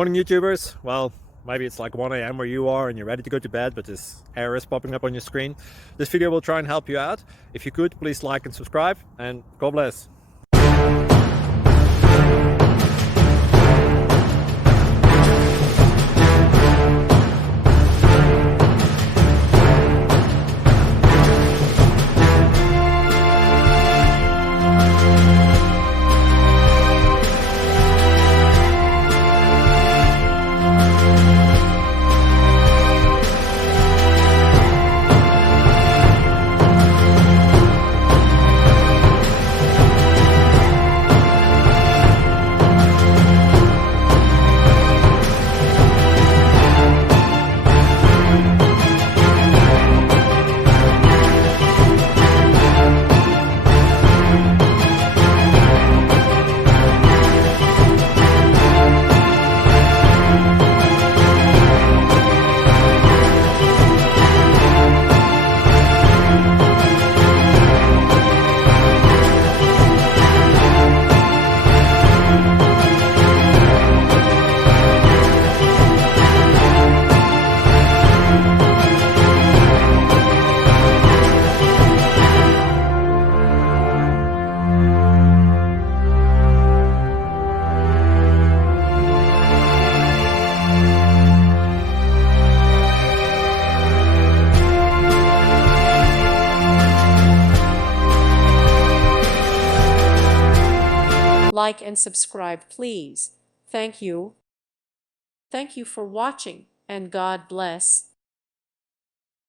Morning YouTubers. Well, maybe it's like 1 a.m. where you are and you're ready to go to bed, but this error is popping up on your screen. This video will try and help you out. If you could, please like and subscribe, and God bless. Like and subscribe, please. Thank you. Thank you for watching, and God bless.